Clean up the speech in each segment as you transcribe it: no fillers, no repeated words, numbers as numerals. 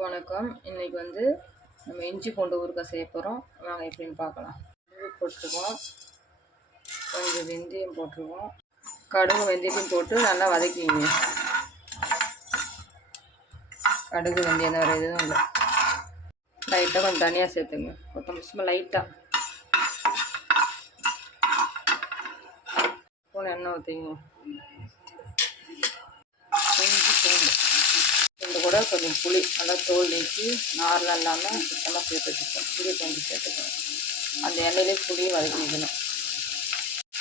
எல்லாருக்கும் வணக்கம். இன்றைக்கி வந்து நம்ம இஞ்சி பூண்டு ஊறுகாய் செய்ய போகிறோம். வாங்க எப்படின்னு பார்க்கலாம். கடுகு போட்டுருவோம், கொஞ்சம் வெந்தயம் போட்டுருவோம். கடுகு வெந்தயத்தையும் போட்டு நல்லா வதக்கிங்க. கடுகு வெந்தயம் வேறு எதுவும் இல்லை. லைட்டாக கொஞ்சம் தனியாக சேர்த்துங்க, கொத்தமல்லி சும்மா லைட்டாக. ஸ்பூன் எண்ணெய் ஊற்றிங்க. இஞ்சி பூண்டு கூட கொஞ்சம் புளி நல்லா தோல் நீக்கி நார்லாம் இல்லாமல் சுத்தமாக சேர்த்து வச்சுருக்கோம். புளி கொஞ்சம் சேர்த்துக்கணும். அந்த எண்ணெயிலே புளியை வதக்கிக்கணும்.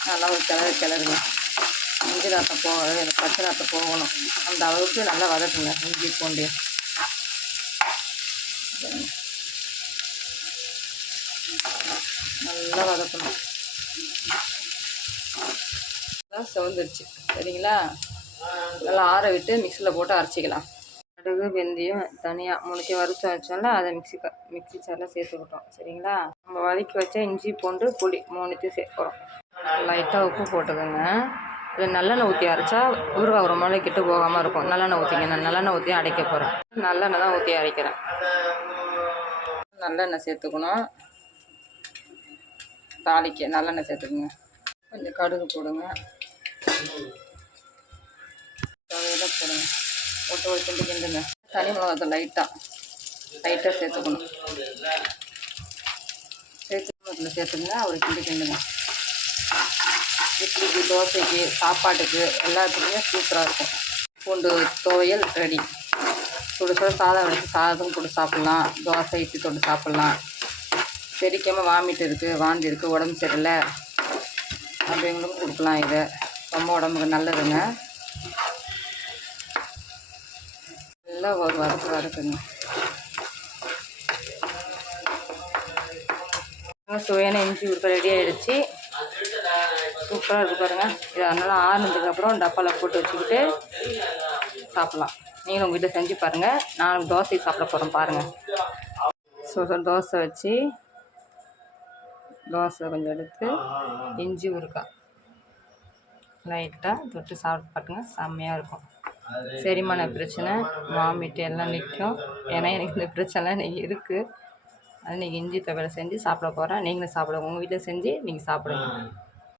நல்லா ஒரு கிளறுங்க. இஞ்சி நாட்டம் பச்சை நாட்டம் போகணும். அந்த அளவுக்கு நல்லா வதக்குங்க. இஞ்சி பூண்டு நல்லா வதக்கணும். நல்லா செவந்துருச்சு சரிங்களா. நல்லா ஆற விட்டு மிக்சியில் போட்டு அரைச்சிக்கலாம். கடுகு வெந்தயம் தனியாக மூணுத்தையும் வறுத்து வச்சோம்ல, அதை மிக்சி சாரில் சேர்த்துக்கிட்டோம் சரிங்களா. நம்ம வதக்கி வச்ச இஞ்சி பூண்டு புளி மூணுத்தையும் சேர்க்குறோம். லைட்டாக உப்பு போட்டுக்கோங்க. இது நல்லெண்ணெய் ஊற்றி அரைச்சா ஊறுகாய் ரொம்ப நாளைக்கு கெட்டு போகாமல் இருக்கும். நல்லெண்ணெய் ஊற்றிங்க. நான் நல்லெண்ணெய் ஊற்றி அரைக்க போகிறேன். நல்லெண்ணெய் தான் ஊற்றி அரைக்கிறேன். நல்லெண்ணெய் சேர்த்துக்கணும். தாளிக்க நல்லெண்ணெய் சேர்த்துக்குங்க. கொஞ்சம் கடுகு போடுங்க. கடுகுலாம் போடுங்க. போட்டு ஒரு கிண்டுங்க. தனி மிளகாத்தூள் லைட்டாக சேர்த்துக்கணும். சேர்த்து சேர்த்துங்க. ஒரு கிண்டுங்க. இட்லிக்கு, தோசைக்கு, சாப்பாட்டுக்கு எல்லாத்துக்குமே சூப்பராக இருக்கும். பூண்டு துவையல் ரெடி. சுட சுட சாதம் வடித்து சாதம் போட்டு சாப்பிட்லாம். தோசை இட்லி தொட்டு சாப்பிட்லாம். செரிக்காமல் வாமிட்டு இருக்குது, வாந்தி இருக்குது, உடம்பு சரியில்லை அப்படிங்களுக்கும் கொடுக்கலாம். இதை ரொம்ப உடம்புக்கு நல்லதுங்க. நல்லா ஒரு வதக்குங்க. சுவையான இஞ்சி ஊறுகாய் ரெடி ஆகிடுச்சு. சூப்பராக இருக்குது பாருங்கள். இது அதனால் ஆறுனதுக்கப்புறம் டப்பாவில் போட்டு வச்சுக்கிட்டு சாப்பிட்லாம். நீங்களும் உங்கள் வீட்டில் செஞ்சு பாருங்கள். நான் தோசை சாப்பிட போகிறேன் பாருங்கள். தோசை வச்சு தோசை கொஞ்சம் எடுத்து இஞ்சி ஊறுகாய் லைட்டாக தொட்டு சாப்பிட்டு பாருங்க. செம்மையாக இருக்கும். செரிமான பிரச்சனை, வாமிட்டு எல்லாம் நிற்கும். ஏன்னா எனக்கு இந்த பிரச்சனைலாம் இன்றைக்கி இருக்குது. அது இன்றைக்கி இஞ்சி துவையல் செஞ்சு சாப்பிட போகிறேன். நீங்களும் சாப்பிடுங்க. உங்கள் வீட்டில் செஞ்சு நீங்கள் சாப்பிடுங்க.